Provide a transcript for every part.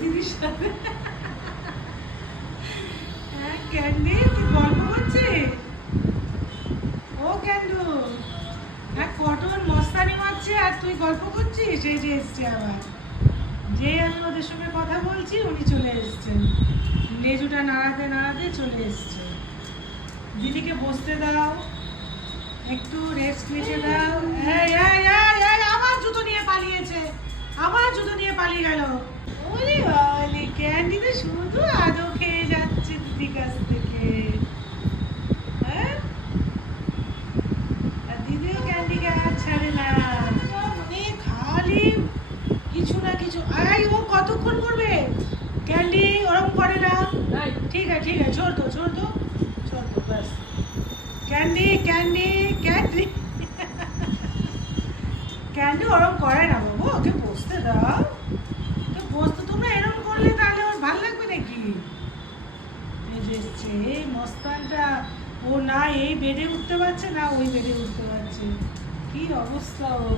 দিদির সাথে হ্যাঁ ও ক্যান্ডু হ্যাঁ কটন মস্তানি মারছে আর তুই গল্প করছিস? ওদের সঙ্গে কথা বলছি, উনি চলে লেজুটা নাড়াতে নাড়াতে চলে দিদিকে বসতে দাও, একটু রেস্ট নিতে দাও। আবার জুতো নিয়ে পালিয়েছে। আবার জুতো নিয়ে পালিয়ে গেল। ওরে বাবালে ক্যান্ডি তো শুধু আদো খেয়ে যাচ্ছে দিদির কাছ থেকে। হ্যাঁ? আর দিদিও ক্যান্ডিকে আর ছাড়ে না। মানে খালি কিছু না কিছু। আই ও কতক্ষণ করবে? ক্যান্ডি ওরকম করে না। ঠিক আছে ঠিক আছে ছোট ছোট ছোট ব্যাস। Candy candy candy. ক্যান্ডি ওরকম করে না বাবু ওকে বসতে দাও ওকে বসতে তোমরা এরকম করলে তাহলে ওর ভালো লাগবে নাকি এই যে এসছে মস্তানটা ও না এই বেডে উঠতে পারছে না ওই বেডে উঠতে পারছে। কি অবস্থা ও?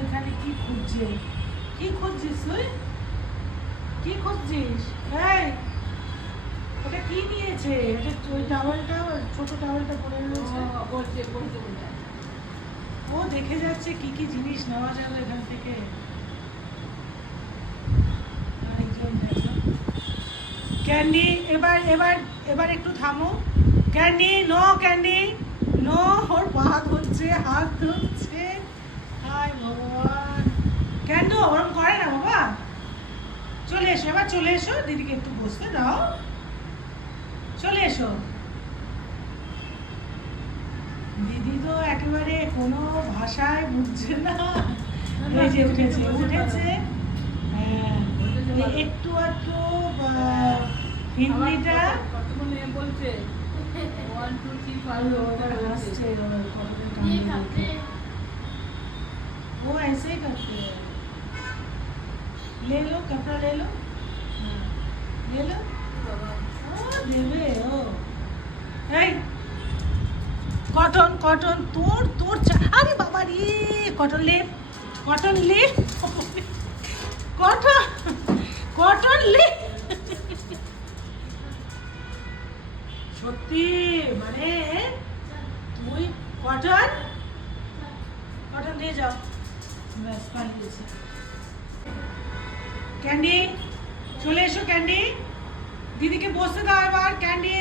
এখানে কি খুঁজছে? কি খুঁজছিস তুই? কি খুঁজছিস? এই ওটা কি নিয়েছে? ওই টাওয়ালটা ছোট টাওয়ালটা পরে রয়েছে। ও দেখে যাচ্ছে কি কি জিনিস নেওয়া যাবে এখান থেকে। ক্যান্ডি এবার এবার এবার একটু থামো। ক্যান্ডি নো ক্যান্ডি নো ওর হাত হচ্ছে হাত ধরছে। ক্যান্ডু ওরম করে না বাবা। চলে এসো এবার চলে এসো। দিদিকে একটু বসতে দাও। চলে এসো। দিদি তো একেবারে কোনো ভাষায় বুঝছে না। এই যে উঠেছে উঠেছে। হ্যাঁ, এই একটু একটু আহ, হিন্দিটা হাসছে ওর কতদিন কান্না দেখে। वो ऐसे ही करते हैं ले लो कपड़ा ले लो हाँ, ले लो ও দেবে ও এই কটন কটন তোর তোর চা- আরে বাবা রে কটন লেপ কটন লেপ কটন কটন লেপ দিয়ে যাও। ক্যান্ডি, চলে এসো ক্যান্ডি। দিদিকে বসতে দাও এবার, ক্যান্ডি।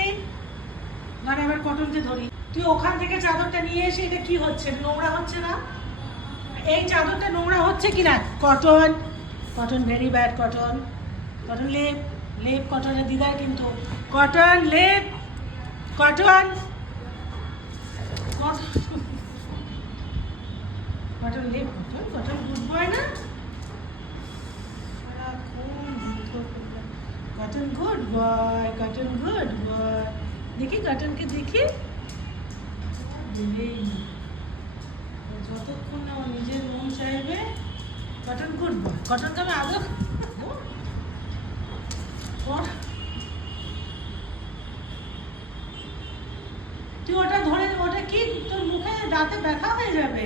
মানে এবার কটনকে ধরি। তুই ওখান থেকে চাদরটা নিয়ে এসে এটা কি হচ্ছে? নোংরা হচ্ছে না? এই চাদরটা নোংরা হচ্ছে কি না? Cotton. Cotton, very bad Cotton. Cotton লেপ। লেপ কটনের দিদার কিন্তু। কটন, লেপ। কটন। কটন কটন লেপ কটন কটন গুড বয় না? Cotton good boy Cotton good boy দেখি কটনকে দেখি। যতক্ষণ না ও নিজের মন চাইবে কটন গুড বয় কটনকে আমি খাব? তুই ওটা ধরে, ওটা কি? তোর মুখে দাঁতে ব্যথা হয়ে যাবে।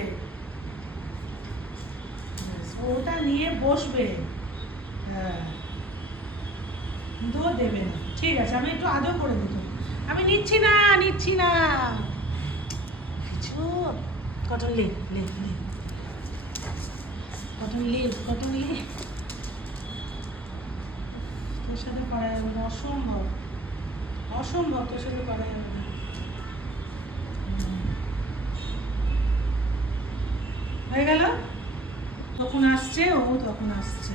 ওটা নিয়ে বসবে। হ্যাঁ। কিন্তু দেবে না। ঠিক আছে, আমি একটু আদৌ করে দিত আমি নিচ্ছি না নিচ্ছি না। কিছু কটন লে লে কটন লে কটন লে। তোর সাথে করা যাবে না, অসম্ভব। অসম্ভব তোর সাথে করা যাবে না। হয়ে গেল? তখন আসছে ও তখন আসছে।